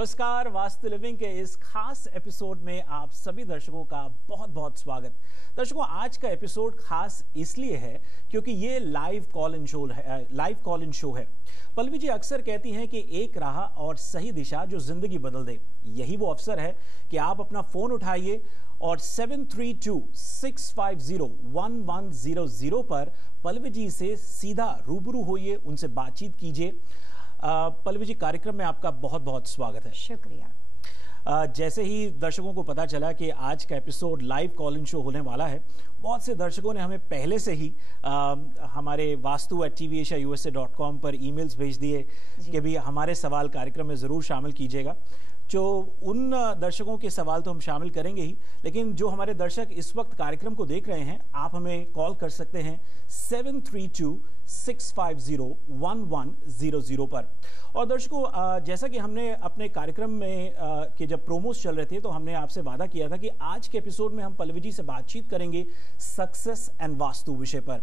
नमस्कार, वास्तु लिविंग के इस खास एपिसोड में आप सभी दर्शकों का बहुत बहुत स्वागत। दर्शकों, आज का एपिसोड खास इसलिए है क्योंकि ये लाइव कॉल इन शो है। पल्लवी जी अक्सर कहती हैं कि एक राह और सही दिशा जो जिंदगी बदल दे, यही वो अवसर है कि आप अपना फोन उठाइए और 732-650-1100 पर पल्लवी जी से सीधा रूबरू होइए, उनसे बातचीत कीजिए। पल्लवी जी, कार्यक्रम में आपका बहुत बहुत स्वागत है। शुक्रिया। जैसे ही दर्शकों को पता चला कि आज का episode live call in show होने वाला है, बहुत से दर्शकों ने हमें पहले से ही हमारे vastu@tvasia.usa.com पर ईमेल्स भेज दिए कि भी हमारे सवाल कार्यक्रम में ज़रूर शामिल कीजिएगा। जो उन दर्शकों के सवाल तो हम शामिल करेंगे ही, लेकिन जो हमारे दर्शक इस वक्त कार्यक्रम को देख रहे हैं, आप हमें कॉल कर सकते हैं 732-650-1100 पर। और दर्शकों, जैसा कि हमने अपने कार्यक्रम में के जब प्रोमोस चल रहे थे तो हमने आपसे वादा किया था कि आज के एपिसोड में हम पल्लवी जी से बातचीत करेंगे सक्सेस एंड वास्तु विषय पर।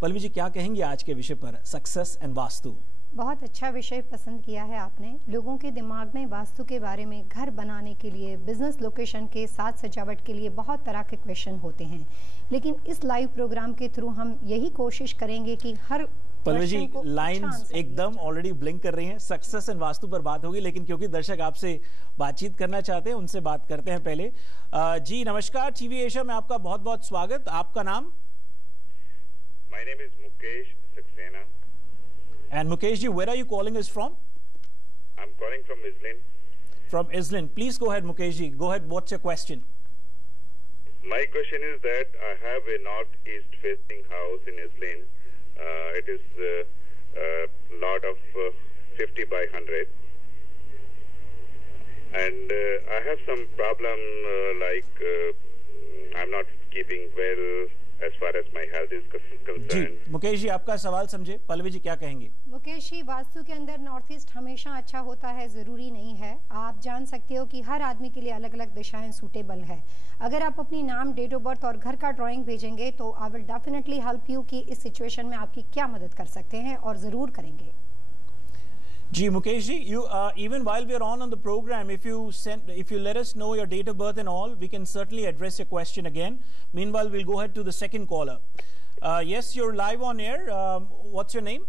पल्लवी जी, क्या कहेंगे आज के विषय पर, सक्सेस एंड वास्तु? बहुत अच्छा विषय पसंद किया है आपने। लोगों के दिमाग में वास्तु के बारे में, घर बनाने के लिए, बिजनेस लोकेशन के साथ सजावट के लिए बहुत तरह के क्वेश्चन होते हैं, लेकिन इस लाइव प्रोग्राम के थ्रू हम यही कोशिश करेंगे कि हर पल्लवी जी, लाइन्स एकदम ऑलरेडी ब्लिंक कर रही हैं। सक्सेस एंड वास्तु पर बात होगी, लेकिन क्योंकि दर्शक आपसे बातचीत करना चाहते हैं, उनसे बात करते हैं पहले। जी नमस्कार, टीवी एशिया में आपका बहुत बहुत स्वागत। आपका नाम? My name is Mukesh Saxena. And Mukesh ji, where are you calling us from? I'm calling from Islin. From Islin. Please go ahead, Mukesh ji. Go ahead. What's your question? My question is that I have a northeast facing house in Islin. It is a lot of 50 by 100. And I have some problem like I'm not keeping well as far as my health is concerned. जी मुकेश जी, आपका सवाल समझे। पल्लवी जी क्या कहेंगे? मुकेश जी, वास्तु के अंदर north east हमेशा अच्छा होता है, ज़रूरी नहीं है। आप जान सकते हो कि हर आदमी के लिए अलग अलग दिशाएं सूटेबल है। अगर आप अपनी नाम, डेट ऑफ बर्थ और घर का ड्राइंग भेजेंगे तो I will definitely help you कि इस सिचुएशन में आपकी क्या मदद कर सकते हैं, और ज़रूर करेंगे। जी Mukesh ji, you even while we are on the program, if you let us know your date of birth and all, we can certainly address your question again. Meanwhile, we'll go ahead to the second caller. Yes, you're live on air. What's your name?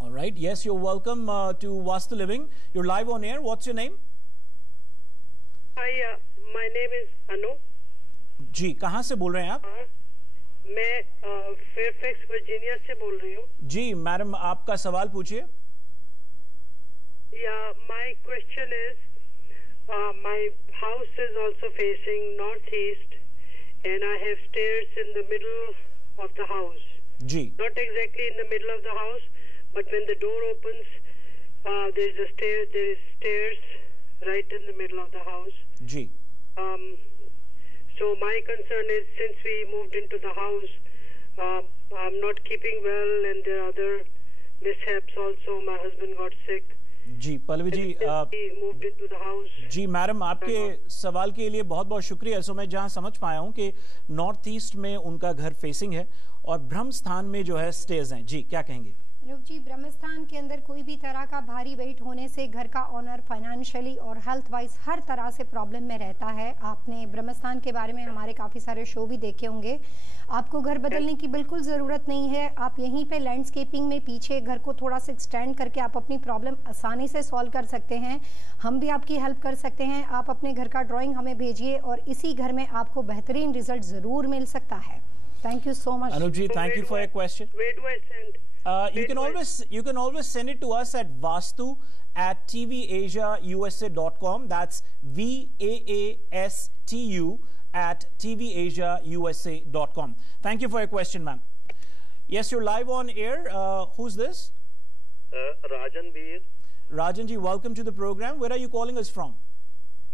All right. Yes, you're welcome to Vastu Living. You're live on air. What's your name? Hi, my name is Anu. जी, कहाँ से बोल रहे हैं आप? मैं Fairfax Virginia से बोल रही हूँ। जी मैडम, आपका सवाल पूछिए। Yeah, my question is, my house is also facing northeast, and I have stairs in the middle of the house. जी। Not exactly in the middle of the house, but when the door opens, there is stairs right in the middle of the house. जी। So my concern is, since we moved into the house, I'm not keeping well, and there are other mishaps also. My husband got sick. जी Pallavi ji, we moved into the house. जी madam, आपके सवाल के लिए बहुत बहुत शुक्रिया। सो मैं जहाँ समझ पाया हूँ कि नॉर्थ ईस्ट में उनका घर फेसिंग है और ब्रह्म स्थान में जो है स्टेज हैं। जी क्या कहेंगे? अनुप जी, ब्रह्मस्थान के अंदर कोई भी तरह का भारी वेट होने से घर का ऑनर फाइनेंशियली और हेल्थ वाइज हर तरह से प्रॉब्लम में रहता है। आपने ब्रह्मस्थान के बारे में हमारे काफ़ी सारे शो भी देखे होंगे। आपको घर बदलने की बिल्कुल ज़रूरत नहीं है। आप यहीं पे लैंडस्केपिंग में पीछे घर को थोड़ा सा एक्सटेंड करके आप अपनी प्रॉब्लम आसानी से सॉल्व कर सकते हैं। हम भी आपकी हेल्प कर सकते हैं। आप अपने घर का ड्राइंग हमें भेजिए और इसी घर में आपको बेहतरीन रिजल्ट ज़रूर मिल सकता है। Thank you so much. Anup ji, thank you for your question. Where do I send? You can always send it to us at vastu@tvasiausa.com. That's VAASTU@tvasiausa.com. Thank you for your question, ma'am. Yes, you're live on air. Who's this? Rajan Veer. Rajan ji, welcome to the program. Where are you calling us from?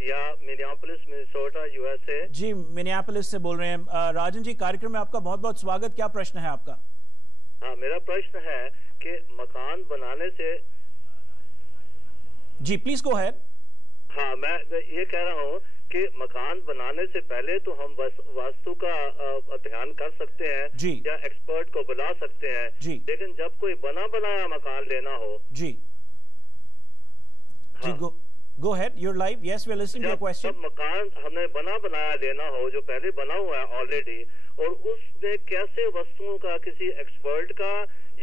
Yeah, Minneapolis, Minnesota, USA. Ji Minneapolis से बोल रहे हैं। राजन जी, कार्यक्रम में आपका बहुत बहुत स्वागत। क्या प्रश्न है आपका? हाँ, मेरा प्रश्न है कि मकान बनाने से। जी प्लीज गो अहेड। हाँ, मैं ये कह रहा हूँ कि मकान बनाने से पहले तो हम वास्तु का ध्यान कर सकते हैं जी, या एक्सपर्ट को बुला सकते हैं जी, लेकिन जब कोई बना बनाया मकान लेना हो जी जी go ahead, you're live. Yes, we're listening to your question. जब मकान हमने बनाया लेना हो, जो पहले बना हुआ है ऑलरेडी, और उसमें कैसे वस्तुओं का किसी एक्सपर्ट का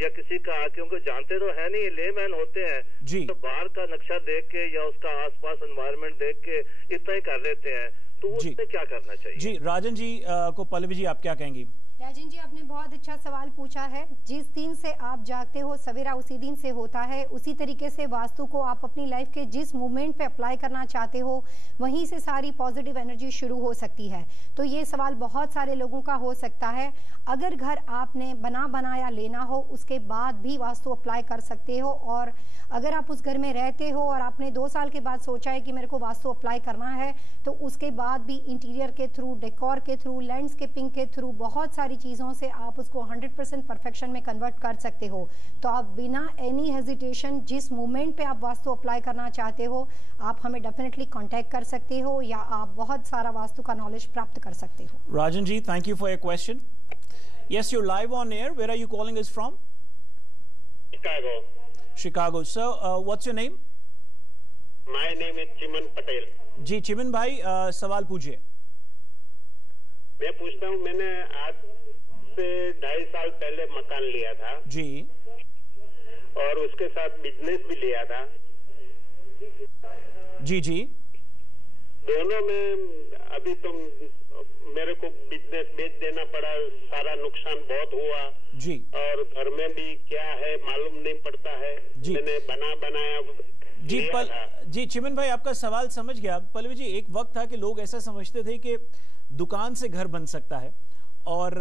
या किसी का, क्योंकि जानते तो है नहीं, लेमैन होते हैं जी, तो बाहर का नक्शा देख के या उसका आसपास एनवायरनमेंट देख के इतना ही कर लेते हैं, तो उसमें क्या करना चाहिए? जी राजन जी को पल्लवी जी आप क्या कहेंगी? राजन जी, आपने बहुत अच्छा सवाल पूछा है। जिस दिन से आप जागते हो सवेरा उसी दिन से होता है। उसी तरीके से वास्तु को आप अपनी लाइफ के जिस मूवमेंट पे अप्लाई करना चाहते हो वहीं से सारी पॉजिटिव एनर्जी शुरू हो सकती है। तो ये सवाल बहुत सारे लोगों का हो सकता है। अगर घर आपने बनाया लेना हो उसके बाद भी वास्तु अप्लाई कर सकते हो, और अगर आप उस घर में रहते हो और आपने 2 साल के बाद सोचा है कि मेरे को वास्तु अप्लाई करना है, तो उसके बाद भी इंटीरियर के थ्रू, डेकोर के थ्रू, लैंडस्केपिंग के थ्रू, बहुत सारी चीज़ों से आप उसको 100% परफेक्शन में कन्वर्ट कर सकते हो। तो आप बिना एनी हेजिटेशन जिस मोमेंट पे आप वास्तु अप्लाई करना चाहते हो आप हमें डेफिनेटली कांटेक्ट कर सकते हो, या आप बहुत सारा वास्तु का नॉलेज प्राप्त कर सकते हो। Rajan ji, thank you for your question. Yes, you're live on air. Where are you calling us from? Chicago. Chicago. So, what's your name? My name is Chiman Patel. जी चिमन भाई, सवाल पूछिए। मैं पूछता हूँ, मैंने आज से 2.5 साल पहले मकान लिया था जी, और उसके साथ बिजनेस भी लिया था। जी जी, दोनों में अभी तो मेरे को बिजनेस बेच देना पड़ा, सारा नुकसान बहुत हुआ जी, और घर में भी क्या है मालूम नहीं पड़ता है। मैंने बनाया जी चिमन भाई, आपका सवाल समझ गया। पल्लवी जी, एक वक्त था कि लोग ऐसा समझते थे कि दुकान से घर बन सकता है और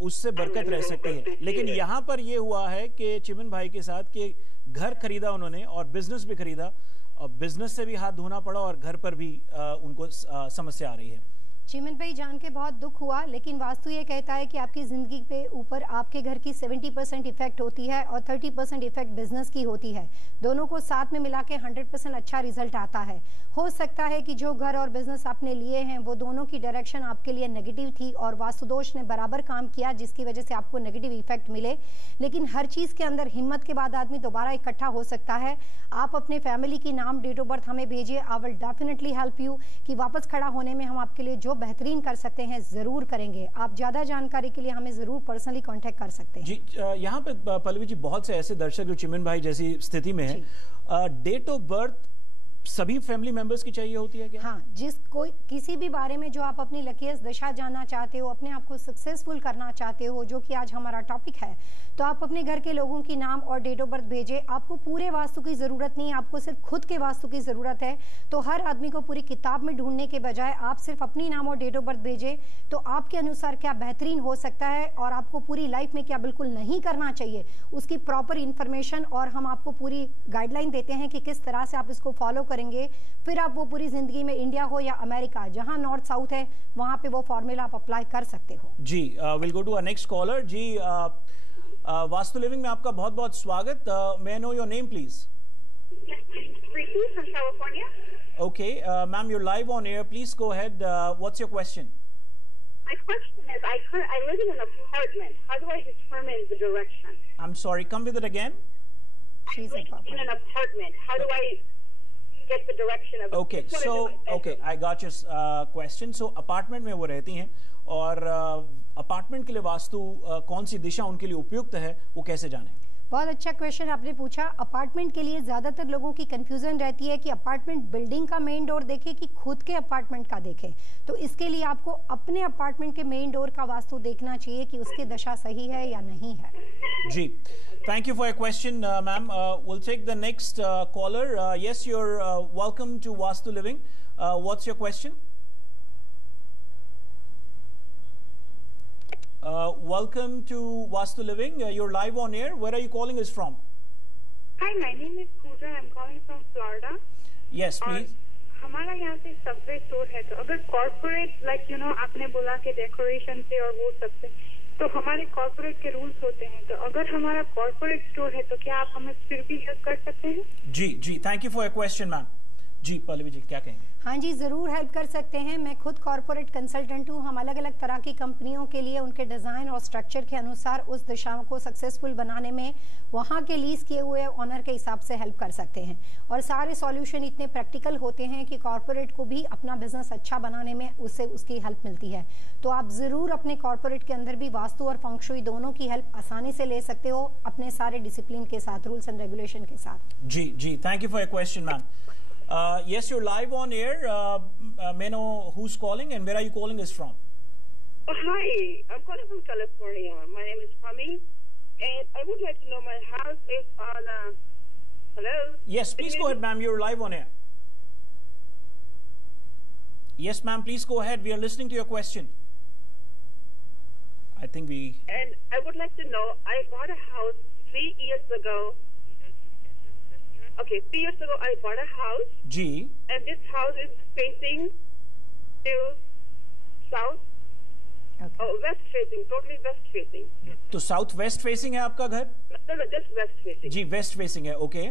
उससे बरकत रह सकती है, लेकिन यहाँ पर ये हुआ है कि चिमन भाई के साथ कि घर खरीदा उन्होंने और बिजनेस भी खरीदा, और बिजनेस से भी हाथ धोना पड़ा और घर पर भी उनको समस्या आ रही है। चिमन भाई, जान के बहुत दुख हुआ, लेकिन वास्तु ये कहता है कि आपकी जिंदगी पे ऊपर आपके घर की 70% इफेक्ट होती है और 30% इफेक्ट बिजनेस की होती है। दोनों को साथ में मिला के 100% अच्छा रिजल्ट आता है। हो सकता है कि जो घर और बिजनेस आपने लिए हैं वो दोनों की डायरेक्शन आपके लिए नेगेटिव थी और वास्तुदोष ने बराबर काम किया जिसकी वजह से आपको नेगेटिव इफेक्ट मिले, लेकिन हर चीज के अंदर हिम्मत के बाद आदमी दोबारा इकट्ठा हो सकता है। आप अपने फैमिली की नाम, डेट ऑफ बर्थ हमें भेजिए। I will definitely help you कि वापस खड़ा होने में हम आपके लिए जो बेहतरीन कर सकते हैं जरूर करेंगे। आप ज्यादा जानकारी के लिए हमें जरूर पर्सनली कांटेक्ट कर सकते हैं। जी, यहाँ पे पल्लवी जी बहुत से ऐसे दर्शक जो चिमन भाई जैसी स्थिति में है, डेट ऑफ बर्थ सभी फैमिली मेंबर्स की चाहिए होती है क्या? हाँ, किसी भी बारे में जो आप अपनी लकीस्ट दशा जानना चाहते हो, अपने आप को सक्सेसफुल करना चाहते हो, जो कि आज हमारा टॉपिक है, तो आप अपने घर के लोगों की नाम और डेट ऑफ बर्थ भेजें। आपको पूरे वास्तु की जरूरत नहीं है, आपको सिर्फ खुद के वास्तु की जरूरत है। तो हर आदमी को पूरी किताब में ढूंढने के बजाय आप सिर्फ अपनी नाम और डेट ऑफ बर्थ भेजें, तो आपके अनुसार क्या बेहतरीन हो सकता है और आपको पूरी लाइफ में क्या बिल्कुल नहीं करना चाहिए, उसकी प्रॉपर इंफॉर्मेशन और हम आपको पूरी गाइडलाइन देते हैं कि किस तरह से आप इसको फॉलो करेंगे। फिर आप वो पूरी जिंदगी में इंडिया हो या अमेरिका, जहां नॉर्थ साउथ है, वहां पे वो फॉर्मूला आप अप्लाई कर सकते हो। जी, will go to our next caller. जी, वास्तु लिविंग में आपका बहुत बहुत स्वागत। May I know your name please? Preeti from California. Okay, ma'am, you're live on air. Please go ahead. What's your question? My question is, I live in an apartment. How do I determine the direction? I'm sorry, come with it again. She's in an apartment. How do I get the direction of? Okay, so okay, I got your question. So apartment में वो रहती हैं और apartment के लिए वास्तु कौन सी दिशा उनके लिए उपयुक्त है, वो कैसे जाने? बहुत अच्छा क्वेश्चन आपने पूछा। अपार्टमेंट के लिए ज्यादातर लोगों की कंफ्यूजन रहती है कि अपार्टमेंट बिल्डिंग का मेन डोर देखे कि खुद के अपार्टमेंट का देखे। तो इसके लिए आपको अपने अपार्टमेंट के मेन डोर का वास्तु देखना चाहिए कि उसकी दशा सही है या नहीं है। जी, thank you for your question, ma'am. We'll take the next caller. Yes, you're welcome to Vastu Living. What's your question? Welcome to Vastu Living. You're live on air. Where are you calling us from? Hi, my name is Pooja. I'm calling from Florida. Yes, please. हमारा यहाँ पे Subway store है, तो अगर corporate आपने बोला कि decoration से और वो सब से, तो हमारे कॉर्पोरेट के रूल्स होते हैं। तो अगर हमारा कॉर्पोरेट स्टोर है तो क्या आप हमें फिर भी हेल्प कर सकते हैं? जी, thank you for your question ma'am. जी पल्लवी जी क्या कहेंगे? हाँ जी, ज़रूर हेल्प कर सकते हैं। मैं खुद कॉर्पोरेट कंसल्टेंट हूँ। हम अलग अलग तरह की कंपनियों के लिए उनके डिज़ाइन और स्ट्रक्चर के अनुसार उस दिशाओं को सक्सेसफुल बनाने में वहाँ के लीज किए हुए ऑनर के हिसाब से हेल्प कर सकते हैं। और सारे सॉल्यूशन इतने प्रैक्टिकल होते हैं कि कॉर्पोरेट को भी अपना बिजनेस अच्छा बनाने में उससे उसकी हेल्प मिलती है। तो आप ज़रूर अपने कॉर्पोरेट के अंदर भी वास्तु और फंग शुई दोनों की हेल्प आसानी से ले सकते हो, अपने सारे डिसिप्लिन के साथ, रूल्स एंड रेगुलेशन के साथ। जी thank you for your question ma'am. Yes, you're live on air. May I know who's calling and where are you calling us from? Hi, I'm calling from California. My name is Pami, and I would like to know my house is on. Hello. Yes, please go ahead, ma'am. You're live on air. Yes, ma'am. Please go ahead. We are listening to your question. I think we. And I would like to know. I bought a house 3 years ago. Okay, 3 years ago I bought a house. जी. And this house is facing to south. Okay. Oh, west facing, totally west facing. तो south west facing है आपका घर? No, just west facing. जी waste facing है, okay.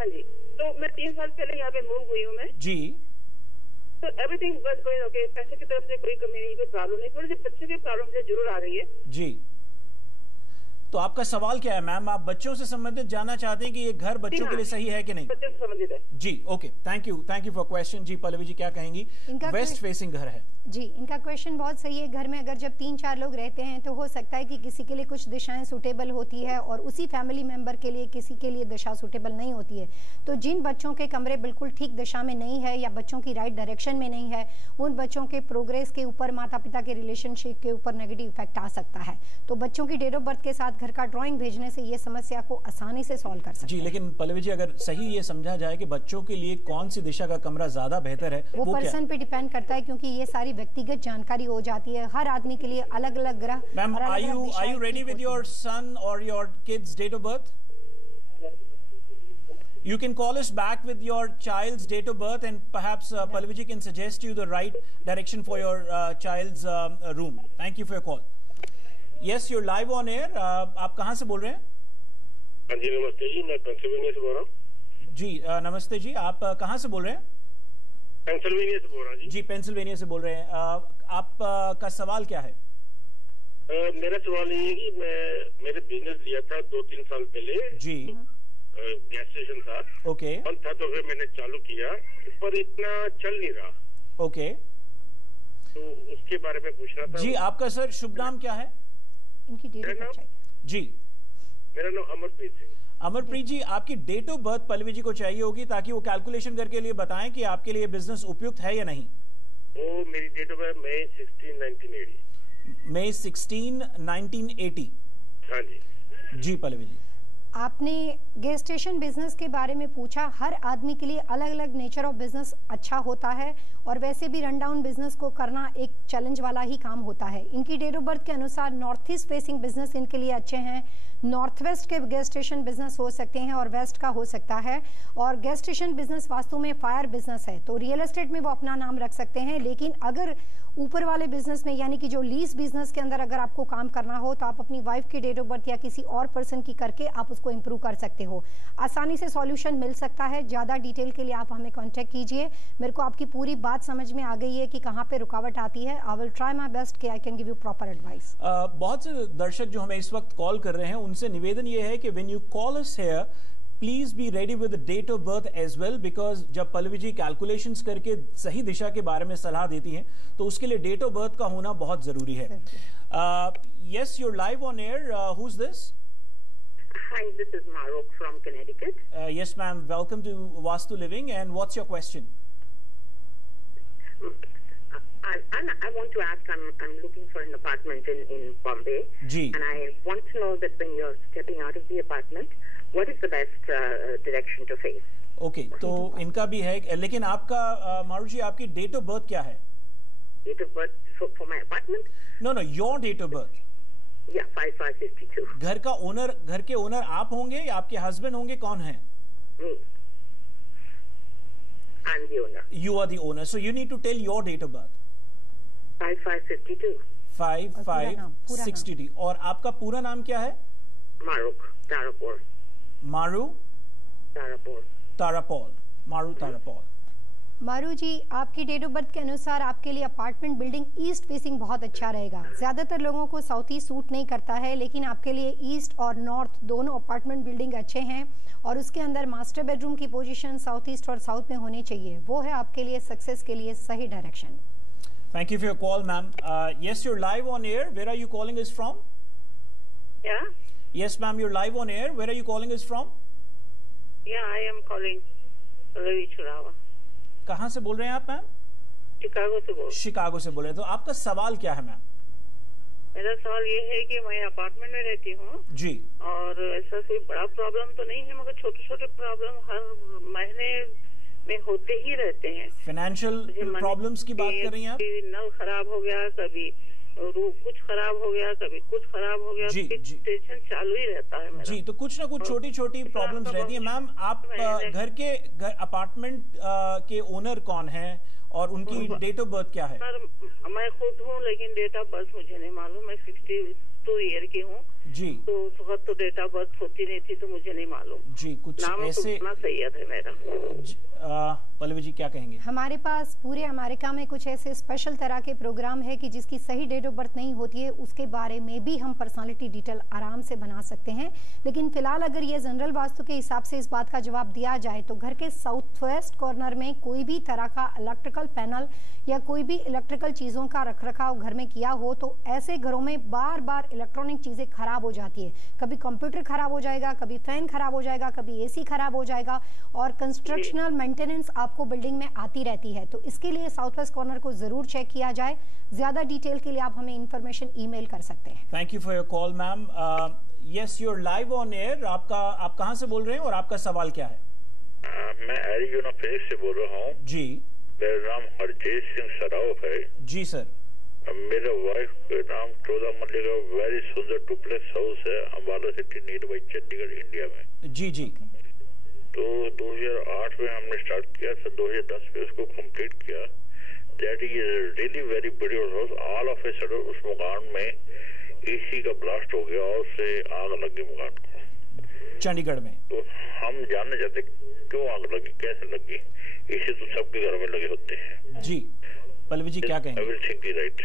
हाँ जी। तो मैं 3 साल पहले यहाँ पे मूव हुई हूँ मैं। जी। तो एवरीथिंग वाज गोइंग ओके, पैसे की तरफ से कोई कमी नहीं, कोई प्रॉब्लम नहीं, थोड़ी सी बच्चे की प्रॉब्लम मुझे जरूर आ रही है। जी। तो आपका सवाल क्या है मैम? आप बच्चों से संबंधित जानना चाहते हैं कि ये घर बच्चों के लिए सही है कि नहीं? बच्चों से संबंधित है। जी okay, thank you for question. जी पल्लवी जी क्या कहेंगी? वेस्ट फेसिंग घर है जी, इनका क्वेश्चन बहुत सही है। घर में अगर जब 3-4 लोग रहते हैं तो हो सकता है कि किसी के लिए कुछ दिशाएं सूटेबल होती है और उसी फैमिली मेंबर के लिए किसी के लिए दिशा सूटेबल नहीं होती है। तो जिन बच्चों के कमरे बिल्कुल ठीक दिशा में नहीं है या बच्चों की राइट डायरेक्शन में नहीं है, उन बच्चों के प्रोग्रेस के ऊपर, माता पिता के रिलेशनशिप के ऊपर नेगेटिव इफेक्ट आ सकता है। तो बच्चों की डेट ऑफ बर्थ के साथ घर का ड्राइंग भेजने से ये समस्या को आसानी से सॉल्व कर सकते हैं। जी, लेकिन पल्लवी जी अगर सही ये समझा जाए कि बच्चों के लिए कौन सी दिशा का कमरा ज्यादा बेहतर है, वो पर्सन पे डिपेंड करता है, क्योंकि ये सारी व्यक्तिगत जानकारी हो जाती है। हर आदमी के लिए अलग अलग ग्रह। Ma'am, are you ready with your son or your kid's date of birth? You can call us back with your child's date of birth and perhaps Pallavi ji can suggest you the right direction for your child's room. Thank you for your call. Yes, you're live on air. आप कहाँ से बोल रहे हैं? हाँ जी नमस्ते जी, मैं Pennsylvania से बोल रहा हूँ। जी नमस्ते जी, आप कहाँ से बोल रहे हैं? पेंसिल्वेनिया से बोल रहा हूँ जी। जी पेंसिल्वेनिया से बोल रहे हैं। आप का सवाल क्या है? मेरा सवाल ये है कि मैंने बिजनेस लिया था 2-3 साल पहले जी। गैस स्टेशन था। ओके। बंद था तो फिर मैंने चालू किया, पर इतना चल नहीं रहा। ओके। तो उसके बारे में पूछना था। जी आपका सर शुभ नाम क्या है? इनकी डेट ऑफ बर्थ चाहिए। जी मेरा नाम अमरप्रीत सिंह। अमरप्रीत जी, आपकी date of birth Pallavi ji को चाहिए होगी ताकि वो कैलकुलेशन करके लिए बताएं कि आपके लिए बिजनेस उपयुक्त है या नहीं। वो मेरी डेट ऑफ बर्थ मई 16, 1980। मई 16, 1980। हाँ जी। जी पल्लवी जी, आपने गैस स्टेशन बिजनेस के बारे में पूछा। हर आदमी के लिए अलग अलग नेचर ऑफ बिजनेस अच्छा होता है और वैसे भी रन डाउन बिजनेस को करना एक चैलेंज वाला ही काम होता है। इनकी डेट ऑफ बर्थ के अनुसार नॉर्थ ईस्ट फेसिंग बिजनेस इनके लिए अच्छे हैं। नॉर्थ वेस्ट के गैस स्टेशन बिजनेस हो सकते हैं और वेस्ट का हो सकता है। और गैस स्टेशन बिजनेस वास्तु में फायर बिजनेस है, तो रियल एस्टेट में वो अपना नाम रख सकते हैं। लेकिन अगर ऊपर वाले बिजनेस में यानी कि जो लीज बिजनेस के अंदर अगर आपको काम करना हो तो आप अपनी वाइफ की डेट ऑफ बर्थ या किसी और पर्सन की करके आप उसको इंप्रूव कर सकते हो। आसानी से सॉल्यूशन मिल सकता है। ज़्यादा डिटेल के लिए आप हमें कांटेक्ट कीजिए। मेरे को आपकी पूरी बात समझ में आ गई है कि कहाँ पे रुकावट आती है। I will try my best कि I can give you proper advice. बहुत से दर्शक जो हमें इस वक्त कॉल कर रहे हैं उनसे निवेदन ये है कि when you call us here please be ready with the date of birth as well, because जब पल्लवी जी कैलकुलेशंस करके सही दिशा के बारे में सलाह देती हैं तो उसके लिए डेट ऑफ बर्थ का होना बहुत जरूरी है। Yes, you are live on air. Who is this? Hi, this is Marok from Connecticut. Yes ma'am, welcome to Vastu Living, and what's your question? I want to ask, I'm looking for an apartment in Bombay. जी. And I want to know that when you're stepping out of the apartment, what is the best direction to face? Okay, तो इनका भी है, लेकिन आपका मारू जी आपकी date of birth क्या है? Date of birth for my apartment? No, your date of birth. Yeah, 5552. घर के ओनर आप होंगे या आपके हस्बैंड होंगे, कौन है? Me. I'm the owner. You are the owner, so you need to tell your date of birth. 5552. 5562. और आपका पूरा नाम क्या है? Marok Tarapur. मारू Tarapur. तारापोल। मारू तारापोल। मारू जी, आपकी डेट ऑफ बर्थ के अनुसार आपके लिए अपार्टमेंट बिल्डिंग ईस्ट फेसिंग बहुत अच्छा रहेगा। ज़्यादातर लोगों को साउथ ईस्ट सूट नहीं करता है, लेकिन आपके लिए ईस्ट और नॉर्थ दोनों अपार्टमेंट बिल्डिंग अच्छे हैं और उसके अंदर मास्टर बेडरूम की पोजीशन साउथ ईस्ट और साउथ में होनी चाहिए। वो है आपके लिए सक्सेस के लिए सही direction. Thank you for your call, ma'am. Yes, you're live on air. Where are you calling us from? Yeah? Yes, ma'am, you're live on air. Where are you calling us from? Yeah, I am calling Ravi Churawa. कहाँ से बोल रहे हैं आप, ma'am? Chicago से बोल। Chicago से बोल रहे हैं। तो आपका सवाल क्या है, मैम? मेरा सवाल ये है कि मैं अपार्टमेंट में रहती हूँ जी, और ऐसा कोई बड़ा प्रॉब्लम तो नहीं है, मगर छोटे छोटे प्रॉब्लम हर महीने में होते ही रहते हैं। फाइनेंशियल प्रॉब्लम्स की बात कर रही हैं आप? नल खराब हो गया, कभी कुछ खराब हो गया, कभी कुछ खराब हो गया, टेंशन चालू ही रहता है मेरा। जी, तो कुछ ना कुछ छोटी छोटी प्रॉब्लम्स रहती है। मैम, आप घर अपार्टमेंट के ओनर कौन है और उनकी डेट ऑफ बर्थ क्या है? सर, मैं खुद हूँ, लेकिन डेट ऑफ बर्थ मुझे नहीं मालूम। मैं 62 ईयर की हूँ जी, तो उस वक्त तो डेट ऑफ बर्थ होती नहीं थी, तो मुझे नहीं मालूम जी। कुछ नाम ऐसे सैयद है मेरा। पल्लवी जी क्या कहेंगे? हमारे पास पूरे अमेरिका में कुछ ऐसे स्पेशल तरह के प्रोग्राम है कि जिसकी सही डेट ऑफ बर्थ नहीं होती है, उसके बारे में भी हम पर्सनालिटी डिटेल आराम से बना सकते हैं। लेकिन फिलहाल अगर ये जनरल वास्तु के हिसाब से इस बात का जवाब दिया जाए तो घर के साउथ वेस्ट कॉर्नर में कोई भी तरह का इलेक्ट्रिकल पैनल या कोई भी इलेक्ट्रिकल चीजों का रखरखाव घर में किया हो तो ऐसे घरों में बार बार इलेक्ट्रॉनिक चीजें खराब हो जाती है। कभी कंप्यूटर खराब हो जाएगा, कभी फैन खराब हो जाएगा, कभी एसी खराब हो जाएगा और कंस्ट्रक्शनल मेंटेनेंस आपको बिल्डिंग में आती रहती है। तो इसके लिए साउथ वेस्ट कॉर्नर को जरूर चेक किया जाए। ज्यादा डिटेल के लिए आप हमें इंफॉर्मेशन ईमेल कर सकते हैं। Thank you for your call, ma'am. Yes, you are live on air. आप कहाँ से बोल रहे हैं और आपका सवाल क्या है? मैं एरिजोना फिनिक्स से बोल रहा हूँ जी। मेरा नाम हरजीत सिंह सराफ है। जी सर। मेरा वाइफ का नाम 14 मरले का वेरी सुंदर डुप्लेक्स हाउस है Ambala city near by Chandigarh India में। जी जी। तो 2008 में हमने स्टार्ट किया था, 2010 में उसको कंप्लीट किया। That is really very beautiful house. All of a sudden उस मकान में एसी का ब्लास्ट हो गया और उससे आग लगी मकान को चंडीगढ़ में। तो हम जानना चाहते क्यों आग लगी, कैसे लगी। एसी तो सबके घर में लगे होते हैं। जी, पल्लवी जी क्या कहेंगे? Everything is right.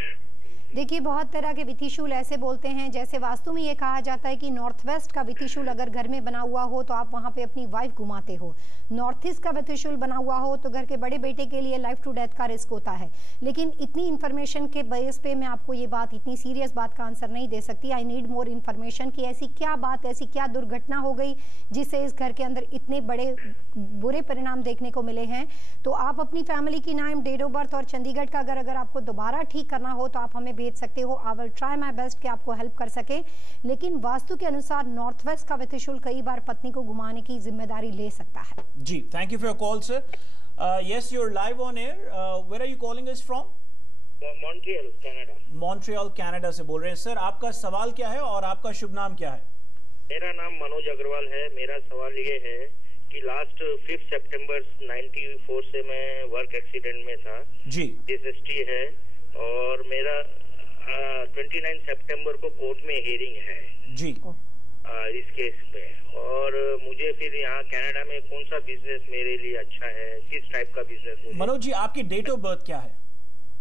देखिए, बहुत तरह के वित्तीशूल ऐसे बोलते हैं, जैसे वास्तु में ये कहा जाता है कि नॉर्थ वेस्ट का वित्तीशूल अगर घर में बना हुआ हो तो आप वहां पे अपनी वाइफ घुमाते हो। नॉर्थ ईस्ट का वित्तीशूल बना हुआ हो तो घर के बड़े बेटे के लिए लाइफ टू डेथ का रिस्क होता है। लेकिन इतनी इन्फॉर्मेशन के बेस पे मैं आपको ये बात, इतनी सीरियस बात का आंसर नहीं दे सकती। आई नीड मोर इन्फॉर्मेशन कि ऐसी क्या बात, ऐसी क्या दुर्घटना हो गई जिससे इस घर के अंदर इतने बड़े बुरे परिणाम देखने को मिले हैं। तो आप अपनी फैमिली की नाम, डेट ऑफ बर्थ और चंडीगढ़ का अगर आपको दोबारा ठीक करना हो तो आप हमें भेज सकते हो। आई विल ट्राई माय बेस्ट कि आपको हेल्प कर सके। लेकिन वास्तु के अनुसार नॉर्थ वेस्ट का वित्तीशूल कई बार पत्नी को घुमाने की जिम्मेदारी ले सकता है। जी, thank you for your call sir. Yes, you are live on air. Where are you calling us from? Montreal, Canada. Montreal, Canada से बोल रहे हैं सर। आपका सवाल क्या है और आपका शुभ नाम क्या है? मेरा नाम मनोज अग्रवाल है। मेरा सवाल ये है कि लास्ट 5 सितंबर 94 से मैं वर्क एक्सीडेंट में था जी। SST है और मेरा 29 सितंबर को कोर्ट में हियरिंग है जी इस केस में। और मुझे फिर यहाँ कनाडा में कौन सा बिजनेस मेरे लिए अच्छा है, किस टाइप का बिजनेस? मनोज जी, आपकी डेट ऑफ बर्थ क्या है?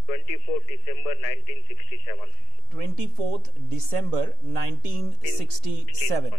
24 दिसंबर 1967। 24 दिसंबर 1967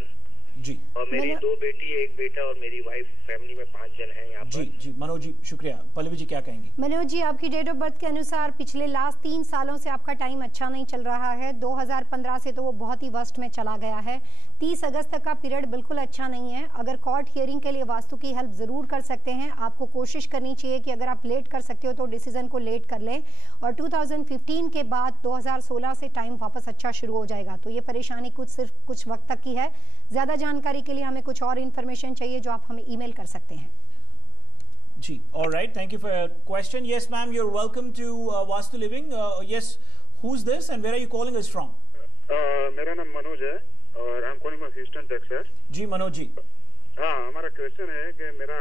जी। और मेरी 2 बेटी, 1 बेटा और मेरी वाइफ, फैमिली में 5 जन हैं यहाँ पर। जी जी, मनोज जी शुक्रिया। पल्लवी जी क्या कहेंगी? मनोज जी, आपकी डेट ऑफ बर्थ के अनुसार पिछले लास्ट 3 सालों से आपका टाइम अच्छा नहीं चल रहा है। 2015 से तो वो बहुत ही वर्स्ट में चला गया है। 30 अगस्त तक का पीरियड बिल्कुल अच्छा नहीं है। अगर कोर्ट हियरिंग के लिए वास्तु की हेल्प जरूर कर सकते हैं। आपको कोशिश करनी चाहिए कि अगर आप लेट कर सकते हो तो डिसीजन को लेट कर लें। और 2015 के बाद 2016 से टाइम वापस अच्छा शुरू हो जाएगा। तो ये परेशानी सिर्फ कुछ वक्त तक की है। ज्यादा जानकारी के लिए हमें कुछ और इन्फॉर्मेशन चाहिए जो आप हमें ईमेल कर सकते हैं। जी, alright, thank you for your question. Yes ma'am, you are welcome to Vastu living. Yes, who is this and where are you calling us from? मेरा नाम मनोज है और I am calling from Houston Texas. जी मनोज जी। हाँ, हमारा क्वेश्चन है कि मेरा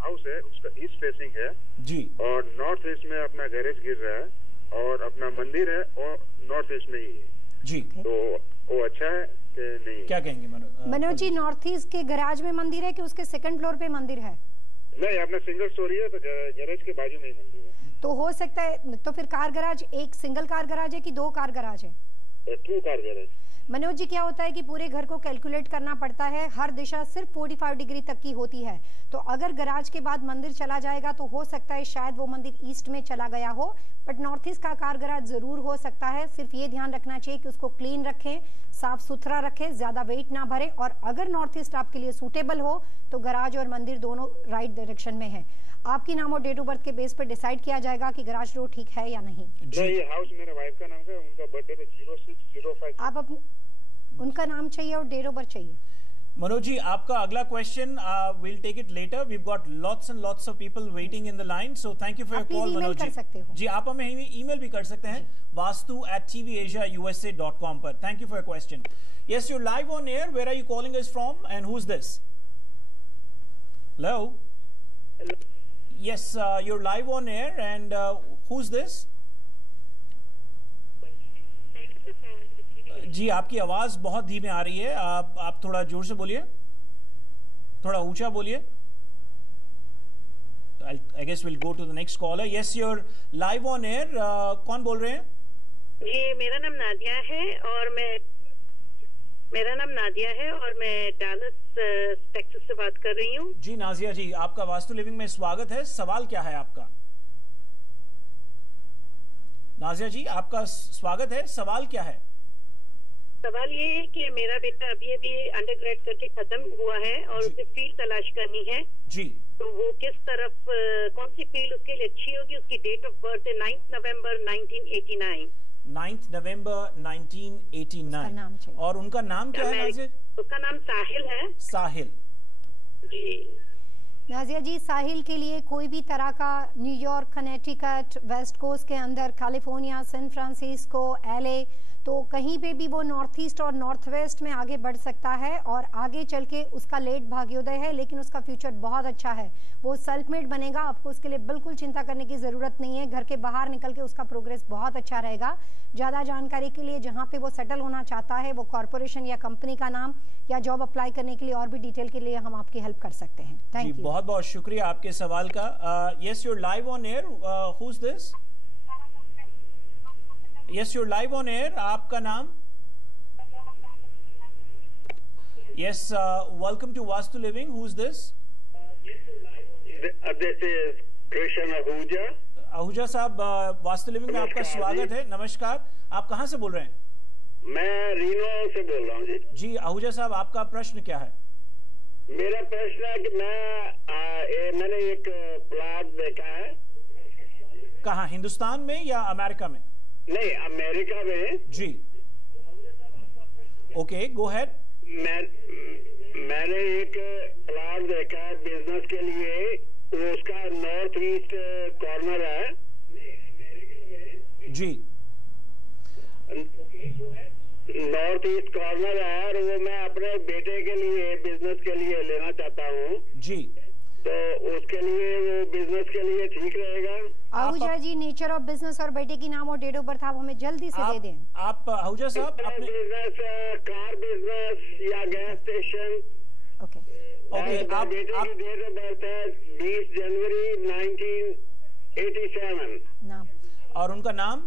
हाउस है उसका ईस्ट फेसिंग है जी और नॉर्थ ईस्ट में अपना गैरेज गिर रहा है और अपना मंदिर है और नॉर्थ ईस्ट में ही है जी। तो वो अच्छा है कि नहीं? क्या कहेंगे मनोज? मनोज जी, नॉर्थ ईस्ट के गैराज में मंदिर है कि उसके सेकंड फ्लोर पे मंदिर है? नहीं, अपना सिंगल स्टोरी है, तो गैरेज के बाजू में ही मंदिर है। तो हो सकता है, तो फिर कार गैराज एक सिंगल कार गैराज है कि 2 कार गैराज है? 2 कार गैरेज। मनोज जी, क्या होता है कि पूरे घर को कैलकुलेट करना पड़ता है, हर दिशा सिर्फ 45 डिग्री तक की होती है। तो अगर गैराज के बाद मंदिर चला जाएगा तो हो सकता है शायद वो मंदिर ईस्ट में चला गया हो, बट नॉर्थ ईस्ट का कार गैराज जरूर हो सकता है। सिर्फ ये ध्यान रखना चाहिए कि उसको क्लीन रखें, साफ सुथरा रखें, ज्यादा वेट ना भरे, और अगर नॉर्थ ईस्ट आपके लिए सूटेबल हो तो गैराज और मंदिर दोनों राइट डायरेक्शन में है। आपकी नाम और डेट ऑफ बर्थ के बेस पर डिसाइड किया जाएगा कि गैराज रोड ठीक है या नहीं। ये हाउस मेरे वाइफ का नाम है, उनका बर्थडे है 0605। आप उनका नाम चाहिए और डेट ऑफ बर्थ चाहिए। मनोज जी, आपका अगला question will take it later, we have got lots and lots of people waiting in the line, so thank you for your call Manoj ji. जी, आप हमें ईमेल भी कर सकते हैं vastu@tvasiausa.com पर। Thank you for your question. Yes, you live on air, where are you calling us from and who is this? Hello. Yes, you're live on air, and who's this? जी, आपकी आवाज बहुत धीमे आ रही है, आप थोड़ा जोर से बोलिए, थोड़ा ऊंचा बोलिए। I guess we'll go to the next caller. Yes, you're live on air. कौन बोल रहे हैं? जी, मेरा नाम नादिया है और मैं डालस टेक्सास से बात कर रही हूँ। जी नाजिया जी, आपका वास्तु लिविंग में स्वागत है। सवाल क्या है आपका? नाजिया जी, आपका स्वागत है। सवाल क्या है? सवाल ये है कि मेरा बेटा अभी अंडरग्रेड करके खत्म हुआ है और उसे फील्ड तलाश करनी है जी, तो वो किस तरफ, कौन सी फील्ड उसके लिए अच्छी होगी? उसकी डेट ऑफ बर्थ है 9 नवंबर 1989। 9 नवंबर 1989। और उनका नाम क्या है नाजिया? उसका नाम साहिल है। साहिल जी। नाजिया जी, साहिल के लिए कोई भी तरह का न्यूयॉर्क, कनेटिकट, वेस्ट कोस्ट के अंदर, कैलिफोर्निया, सैन फ्रांसिस्को, एलए, तो कहीं पे भी वो नॉर्थ ईस्ट और नॉर्थ वेस्ट में आगे बढ़ सकता है और आगे चल के उसका लेट भाग्योदय है, लेकिन उसका फ्यूचर बहुत अच्छा है। वो सेल्फ मेड बनेगा, आपको उसके लिए बिल्कुल चिंता करने की ज़रूरत नहीं है। घर के बाहर निकल के उसका प्रोग्रेस बहुत अच्छा रहेगा। ज़्यादा जानकारी के लिए जहाँ पे वो सेटल होना चाहता है, वो कॉर्पोरेशन या कंपनी का नाम या जॉब अप्लाई करने के लिए और भी डिटेल के लिए हम आपकी हेल्प कर सकते हैं। Thank you. बहुत बहुत शुक्रिया आपके सवाल का। Yes, you're live on air, who is this? Yes, you're live on air, आपका नाम? Yes, welcome to Vastu Living, who is this? This is Krishna Ahuja. Ahuja साहब, वास्तु लिविंग में आपका स्वागत है। नमस्कार, आप कहां से बोल रहे हैं? मैं रीनो से बोल रहा हूँ जी। जी आहूजा साहब, आपका प्रश्न क्या है? मेरा प्रश्न है कि मैंने एक प्लॉट देखा है। कहाँ, हिंदुस्तान में या अमेरिका में? नहीं, अमेरिका में जी। Okay, go ahead. मैंने एक प्लॉट देखा है बिजनेस के लिए, उसका नॉर्थ ईस्ट कॉर्नर है जी। नॉर्थ ईस्ट कॉर्नर है और वो मैं अपने बेटे के लिए बिजनेस के लिए लेना चाहता हूँ जी। तो उसके लिए वो बिजनेस के लिए ठीक रहेगा? आहूजा जी, नेचर ऑफ बिजनेस और बेटे की नाम और डेट ऑफ बर्थ आप हमें जल्दी से दे दें। आप आहूजा साहब अपने बिजनेस, कार बिजनेस या गैस स्टेशन। ओके, आप बेटे की डेट ऑफ बर्थ है 20 जनवरी 1987। नाम और उनका नाम?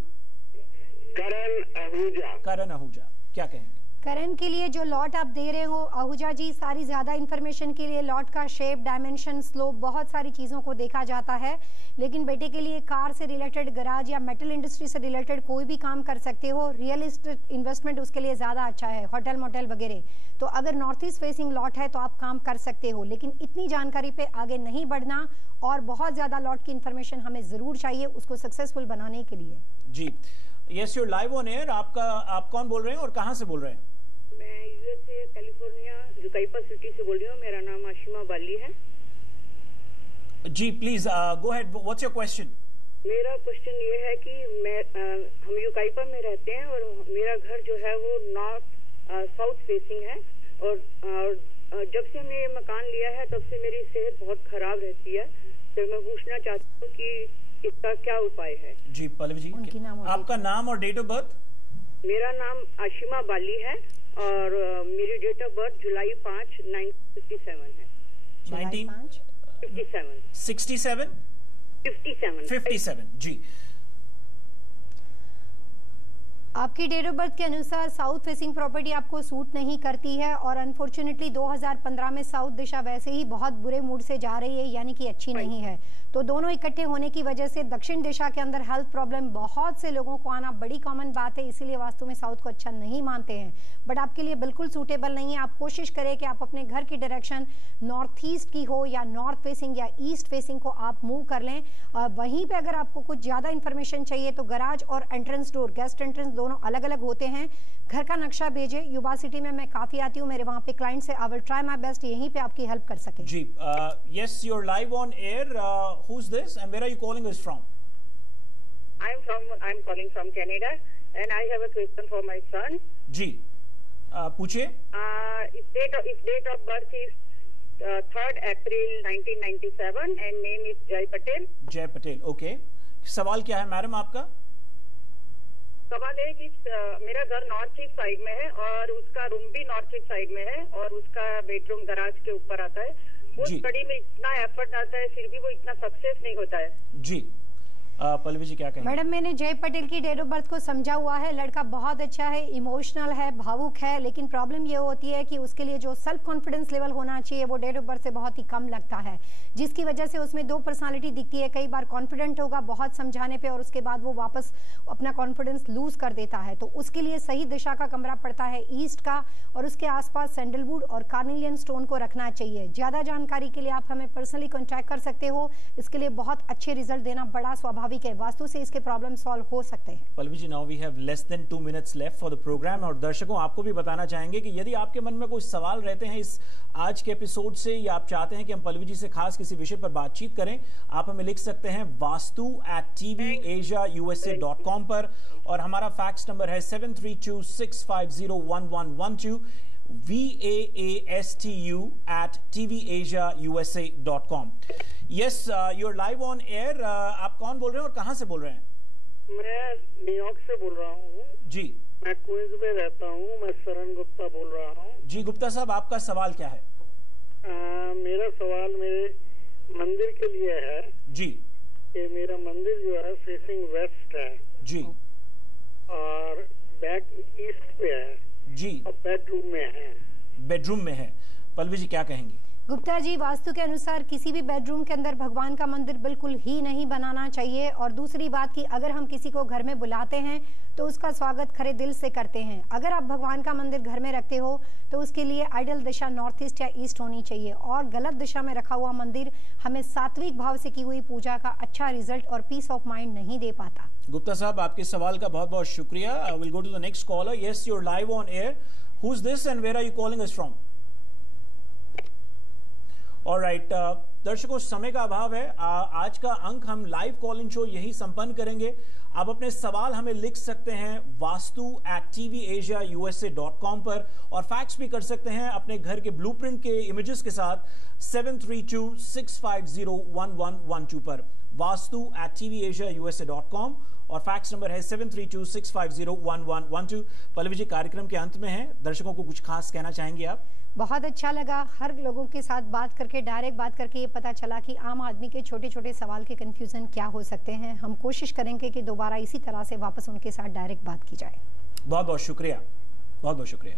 करण आहूजा। करण आहूजा, क्या कहेंगे? करण के लिए जो लॉट आप दे रहे हो आहूजा जी, सारी ज़्यादा इन्फॉर्मेशन के लिए लॉट का शेप, डायमेंशन, स्लोप, बहुत सारी चीज़ों को देखा जाता है। लेकिन बेटे के लिए कार से रिलेटेड, गराज या मेटल इंडस्ट्री से रिलेटेड कोई भी काम कर सकते हो। रियल एस्टेट इन्वेस्टमेंट उसके लिए ज़्यादा अच्छा है, होटल मोटल वगैरह। तो अगर नॉर्थ ईस्ट फेसिंग लॉट है तो आप काम कर सकते हो, लेकिन इतनी जानकारी पे आगे नहीं बढ़ना और बहुत ज़्यादा लॉट की इन्फॉर्मेशन हमें ज़रूर चाहिए उसको सक्सेसफुल बनाने के लिए। जी, yes, you're live on air. आप कौन बोल रहे हैं और कहाँ से बोल रहे हैं? मैं यूएसए कैलिफोर्निया जुकाइपा सिटी से बोल रही हूँ। मेरा नाम आशिमा बाली है। जी please go ahead, what's your question? मेरा क्वेश्चन ये है कि हम युकाइपा में रहते हैं और मेरा घर जो है वो नॉर्थ साउथ फेसिंग है और जब से हमने ये मकान लिया है तब से मेरी सेहत बहुत खराब रहती है। तो मैं पूछना चाहती हूँ कि इसका क्या उपाय है? जी पल्लवी जी, आपका नाम और डेट ऑफ बर्थ? मेरा नाम आशिमा बाली है और मेरी डेट ऑफ बर्थ जुलाई 5, 1957 है। 67 57 जी। आपकी डेट ऑफ बर्थ के अनुसार साउथ फेसिंग प्रॉपर्टी आपको सूट नहीं करती है और अनफॉर्चुनेटली 2015 में साउथ दिशा वैसे ही बहुत बुरे मूड से जा रही है, यानी कि अच्छी नहीं है। तो दोनों इकट्ठे होने की वजह से दक्षिण दिशा के अंदर हेल्थ प्रॉब्लम बहुत से लोगों को आना बड़ी कॉमन बात है, इसीलिए वास्तु में साउथ को अच्छा नहीं मानते हैं, बट आपके लिए बिल्कुल सूटेबल नहीं है। आप कोशिश करें कि आप अपने घर की डायरेक्शन नॉर्थ ईस्ट की हो या नॉर्थ फेसिंग या ईस्ट फेसिंग को आप मूव कर लें। वहीं पे अगर आपको कुछ ज्यादा इन्फॉर्मेशन चाहिए तो गराज और एंट्रेंस डोर, गेस्ट एंट्रेंस दोनों अलग अलग होते हैं। घर का नक्शा भेजे। युवा सिटी में मैं काफी आती हूँ, मेरे वहाँ पे क्लाइंट से I will try my best यहीं पे आपकी हेल्प कर सके। जी yes, you are live on air. Who is this and where are you calling us from? I'm calling from Canada and I have a question for my son. जी पूछिए। His date of birth is 3rd April 1997 and name is Jay Patel. जय Patel, okay. सवाल क्या है madam आपका? सवाल है कि मेरा घर नॉर्थ ईस्ट साइड में है और उसका रूम भी नॉर्थ ईस्ट साइड में है और उसका बेडरूम गराज के ऊपर आता है। उस स्टडी में इतना एफर्ट आता है फिर भी वो इतना सक्सेस नहीं होता है। जी पल्लवी जी क्या कहेंगे? मैडम मैंने जय पटेल की डेट ऑफ बर्थ को समझा हुआ है। लड़का बहुत अच्छा है, इमोशनल है, भावुक है, लेकिन प्रॉब्लम ये होती है कि उसके लिए जो सेल्फ कॉन्फिडेंस लेवल होना चाहिए वो डेट ऑफ बर्थ से बहुत ही कम लगता है, जिसकी वजह से उसमें दो पर्सनालिटी दिखती है। कई बार कॉन्फिडेंट होगा बहुत समझाने पे और उसके बाद वो वापस अपना कॉन्फिडेंस लूज कर देता है। तो उसके लिए सही दिशा का कमरा पड़ता है ईस्ट का और उसके आसपास सैंडलवुड और कार्नेलियन स्टोन को रखना चाहिए। ज्यादा जानकारी के लिए आप हमें पर्सनली कॉन्टैक्ट कर सकते हो, इसके लिए बहुत अच्छे रिजल्ट देना बड़ा स्वाभाविक है। वास्तु से इसके प्रॉब्लम सॉल्व हो सकते हैं। Pallavi ji, now we have less than 2 minutes left for the program और दर्शकों आपको भी बताना चाहेंगे कि यदि आपके मन में कोई सवाल रहते हैं इस आज के एपिसोड से या आप चाहते हैं कि हम पल्लवी जी से खास किसी विषय पर बातचीत करें, आप हमें लिख सकते हैं vastu@tvasiausa.com पर और हमारा फैक्स नंबर है 7326501112 vastu@tvasiausa.com। Yes, you are live on air. आप कौन बोल रहे हैं और कहां से बोल रहे हैं? मैं न्यूयॉर्क से बोल रहा हूँ जी। मैं क्वींस में रहता हूँ। मैं सरन गुप्ता बोल रहा हूँ। जी गुप्ता साहब, आपका सवाल क्या है? मेरा सवाल मेरे मंदिर के लिए है जी। कि मेरा मंदिर जो है फेसिंग वेस्ट है जी और बैक ईस्ट पे है जी और बेडरूम में है। बेडरूम में है। पल्लवी जी क्या कहेंगी? गुप्ता जी, वास्तु के अनुसार किसी भी बेडरूम के अंदर भगवान का मंदिर बिल्कुल ही नहीं बनाना चाहिए और दूसरी बात कि अगर हम किसी को घर में बुलाते हैं तो उसका स्वागत खरे दिल से करते हैं। अगर आप भगवान का मंदिर घर में रखते हो तो उसके लिए आइडियल दिशा नॉर्थ ईस्ट या ईस्ट होनी चाहिए और गलत दिशा में रखा हुआ मंदिर हमें सात्विक भाव से की हुई पूजा का अच्छा रिजल्ट और पीस ऑफ माइंड नहीं दे पाता। गुप्ता साहब, आपके सवाल का बहुत बहुत शुक्रिया। I will go to the next caller. Yes, you are live on air. Who is this and where are you calling us from? Alright, दर्शकों समय का अभाव है। आज का अंक हम लाइव कॉल इन शो यही संपन्न करेंगे। आप अपने सवाल हमें लिख सकते हैं vastu@tvasiausa.com पर और फैक्स भी कर सकते हैं अपने घर के ब्लूप्रिंट के इमेजेस के साथ 7326501112 पर vastu@tvasiausa.com और फैक्स नंबर है 7326501112। पल्लवी जी, कार्यक्रम के अंत में है, दर्शकों को कुछ खास कहना चाहेंगे आप? बहुत अच्छा लगा हर लोगों के साथ बात करके, डायरेक्ट बात करके ये पता चला कि आम आदमी के छोटे छोटे सवाल के कंफ्यूजन क्या हो सकते हैं। हम कोशिश करेंगे कि दोबारा इसी तरह से वापस उनके साथ डायरेक्ट बात की जाए। बहुत बहुत शुक्रिया, बहुत बहुत शुक्रिया।